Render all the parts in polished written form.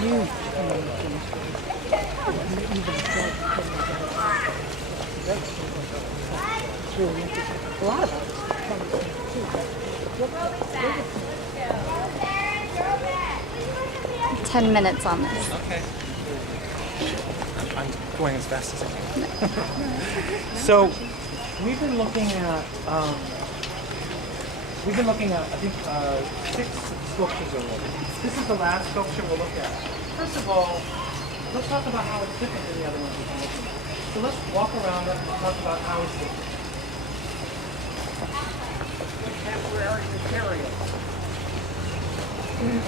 huge chemistry. You even start to put it's really interesting. A lot of artists chemistry too, but 10 minutes on this. Okay. I'm going as fast as I can. So, we've been looking at, I think, 6 sculptures already. This is the last sculpture we'll look at. First of all, let's talk about how it's different than the other ones we've been looking at. So let's walk around it and talk about how it's different. Contemporary material.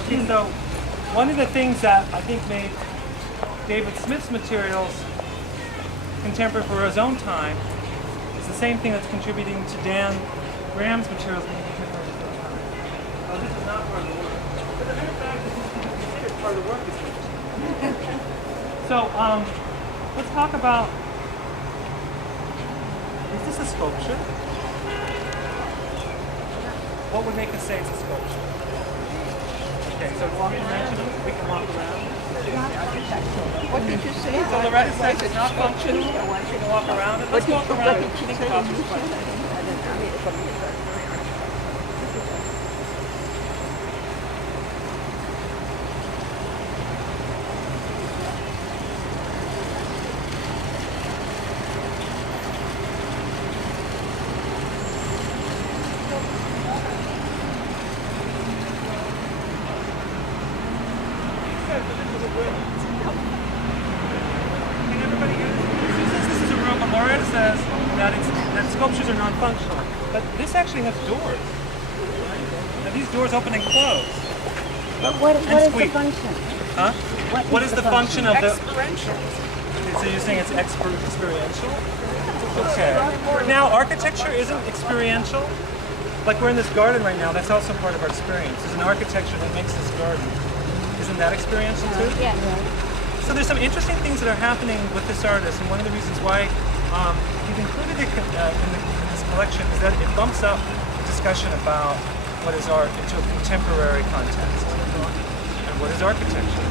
Okay, so one of the things that I think made David Smith's materials contemporary for his own time is the same thing that's contributing to Dan Graham's materials being contemporary for his own time. Oh, this is not part of the work. But the mere fact that this can be considered part of the work is interesting. So, let's talk about, is this a sculpture? What would make us say it's a sculpture? Okay, so we can walk around. what did you say? So Loretta says it's not functional. We can walk around it. Let's walk around and think about this question. Loretta says that sculptures are non-functional, but this actually has doors. Now these doors open and close. But what is the squeak. function? Huh? What is the function of the? Experiential. So you're saying it's experiential? Okay. Now architecture isn't experiential. Like we're in this garden right now. That's also part of our experience. There's an architecture that makes this garden. Isn't that experiential too? Yeah. So there's some interesting things that are happening with this artist, and one of the reasons why he's included it in this collection is that it bumps up discussion about what is art into a contemporary context, and what is architecture.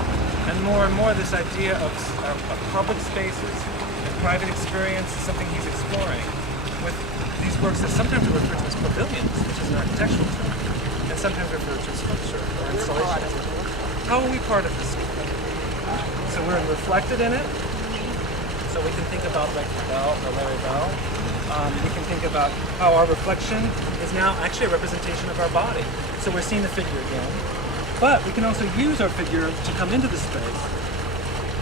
And more this idea of public spaces and private experience is something he's exploring with these works that sometimes are referred to as pavilions, which is an architectural term, and sometimes referred to as sculpture or installation. How are we part of this? So we're reflected in it. So we can think about like Bell or Larry Bell. We can think about how our reflection is now actually a representation of our body. So we're seeing the figure again. But we can also use our figure to come into the space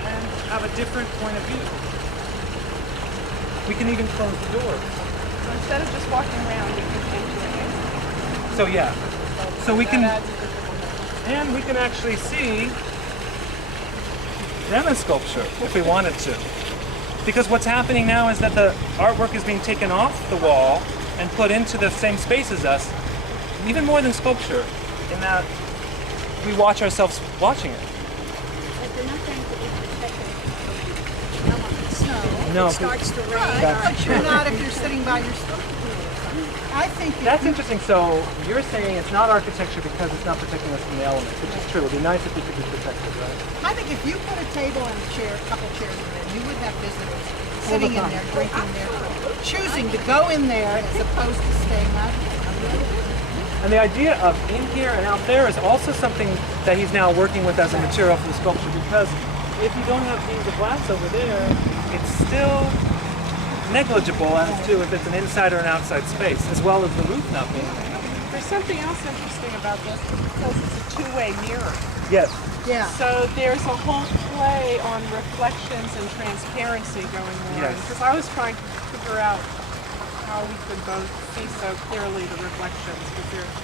and have a different point of view. We can even close the doors. So instead of just walking around, you can enter it. So yeah. So we can, That adds a different one. and we can actually see them as sculpture if we wanted to. Because what's happening now is that the artwork is being taken off the wall and put into the same space as us, even more than sculpture, in that we watch ourselves watching it. But they're not going to be protected from No. It starts to rain. But you're not if you're sitting by yourself. I think if That's you- interesting. So you're saying it's not architecture because it's not protecting us from the elements, which is true. It'd be nice if we could be protected, right? I think if you put a table and a chair, a couple chairs in there, you would have visitors sitting in there, drinking there, choosing to go in there as opposed to staying out. And the idea of in here and out there is also something that he's now working with as a material for the sculpture, because if you don't have panes of glass over there, it's still negligible as to if it's an inside or an outside space, as well as the roof not being there. There's something else interesting about this because it's a two-way mirror. Yes. Yeah. So there's a whole play on reflections and transparency going on. Yes. Because I was trying to figure out how we could both see so clearly the reflections because they're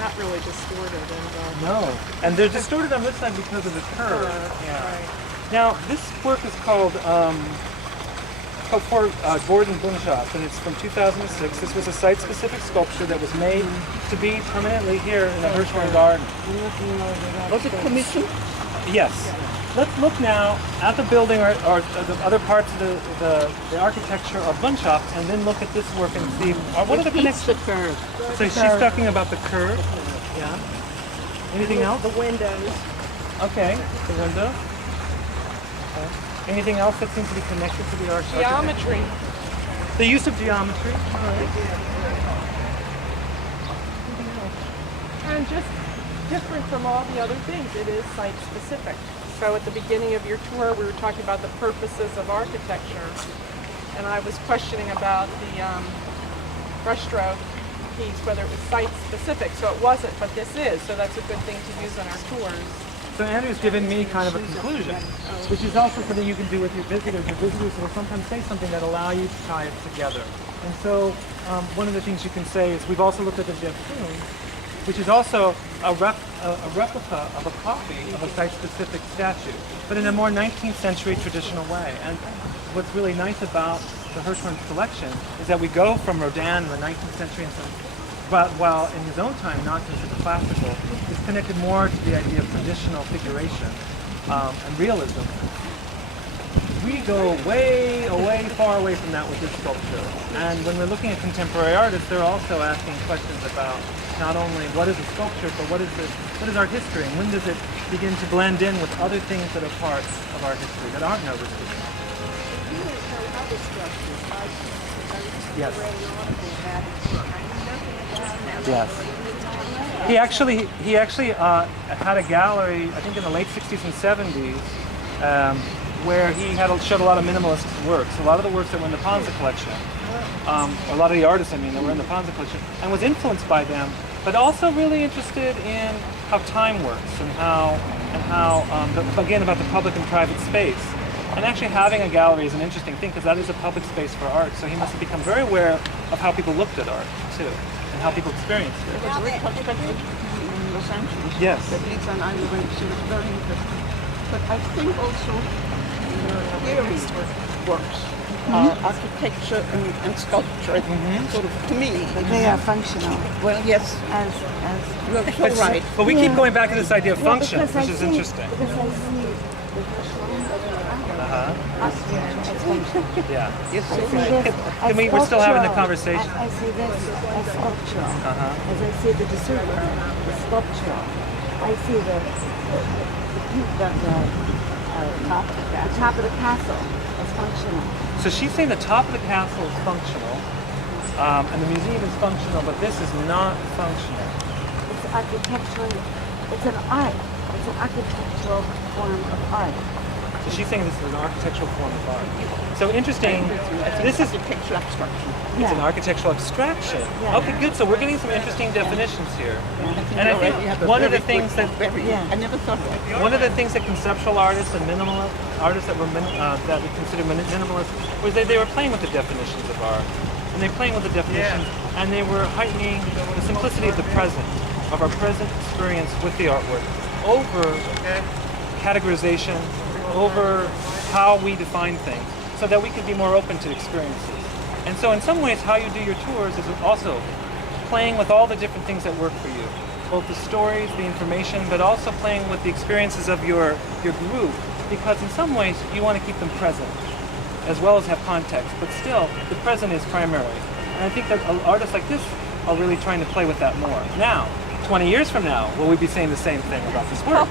not really distorted. And No. And they're distorted on this side because of the curve. Yeah. Right. Now, this work is called for Gordon Bunshop, and it's from 2006. This was a site-specific sculpture that was made to be permanently here in the Hirshhorn Garden. Was it commissioned? Yes. Let's look now at the building or the other parts of the architecture of Bunshop, and then look at this work and see what are the connections. curve. So she's talking about the curve. Yeah. Anything else? The windows. Okay, the window. Okay. Anything else that seems to be connected to the architecture? Geometry. The use of geometry. All right. And just different from all the other things, it is site specific. So at the beginning of your tour, we were talking about the purposes of architecture. And I was questioning about the brushstroke piece, whether it was site specific. So it wasn't, but this is. So that's a good thing to use on our tours. So Andrew's given me kind of a conclusion, which is also something you can do with your visitors. Your visitors will sometimes say something that allow you to tie it together. And so one of the things you can say is we've also looked at the Jefferson, which is also a replica of a copy of a site-specific statue, but in a more 19th century traditional way. And what's really nice about the Hirshhorn collection is that we go from Rodin in the 19th century and but while in his own time not considered classical, it's connected more to the idea of traditional figuration and realism. We go way, far away from that with this sculpture. And when we're looking at contemporary artists, they're also asking questions about not only what is a sculpture, but what is art history, and when does it begin to blend in with other things that are parts of art history that aren't noticed. Yes. Yes. He actually had a gallery, I think in the late 60s and 70s, where he showed a lot of minimalist works. A lot of the works that were in the Panza collection, a lot of the artists, I mean, that were in the Panza collection, and was influenced by them, but also really interested in how time works and how again, about the public and private space. And actually having a gallery is an interesting thing because that is a public space for art. So he must have become very aware of how people looked at art too, and how people experienced it. There was a retrospective in Los Angeles. Yes. That Lisa and I went. She was very interested. But I think also theory works. Architecture and sculpture, sort of, to me, They are functional. well, yes, As you're so right. But we keep going back to this idea of well, function, because I which is see- interesting. Because I see the function. Yeah. You're so I see right. this Can we- we're still having the sculptural. conversation. I see this as sculptural. As I see the Vesuvius, the sculptural. I see the top of the castle as functional. So she's saying the top of the castle is functional, and the museum is functional, but this is not functional. It's architectural. It's an art. It's an architectural form of art. So she's saying this is an architectural form of art. So interesting. This is Architectural abstraction. it's an architectural abstraction. Yeah. Okay, good. So we're getting some interesting definitions here. And I think one of the things that Yeah. I never thought of it. one of the things that conceptual artists and minimal artists that we consider minimalist was they were playing with the definitions of art, and they're playing with the definitions, and they were heightening the simplicity of the present, of our present experience with the artwork, over categorization, over how we define things, so that we could be more open to experiences. And so, in some ways, how you do your tours is also playing with all the different things that work for you, both the stories, the information, but also playing with the experiences of your group, because in some ways you want to keep them present as well as have context, but still the present is primary. And I think that artists like this are really trying to play with that more. Now, 20 years from now, will we be saying the same thing about this work?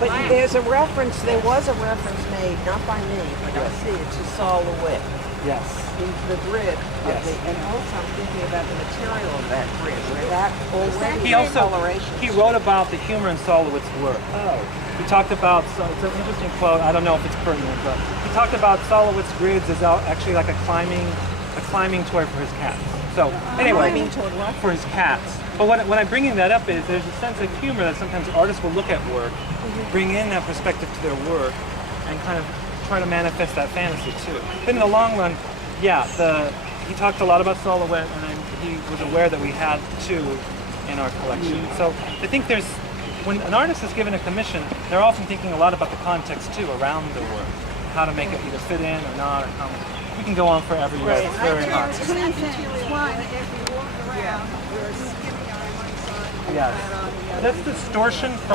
But there was a reference made, not by me, but I see it, to silhouette Yes. into the grid of Yes. and also I'm thinking about the material of that grid, where that already He has also coloration. he wrote about the humor in Solowit's work. Oh, He talked about, so it's an interesting quote, I don't know if it's pertinent, but he talked about Solowit's grids as actually like a climbing toy for his cats. So anyway, climbing toy what? for his cats. But what I'm bringing that up is there's a sense of humor that sometimes artists will look at work, bring in that perspective to their work, and kind of try to manifest that fantasy too. But in the long run, yeah, he talked a lot about Solowit, and he was aware that we had two in our collection. So I think when an artist is given a commission, they're often thinking a lot about the context too around their work, how to make it either fit in or not, or how we can go on forever. Right. It's very hard. It's one, if you walk around, you're skipping on one side, Yes. flat on the other. That's distortion from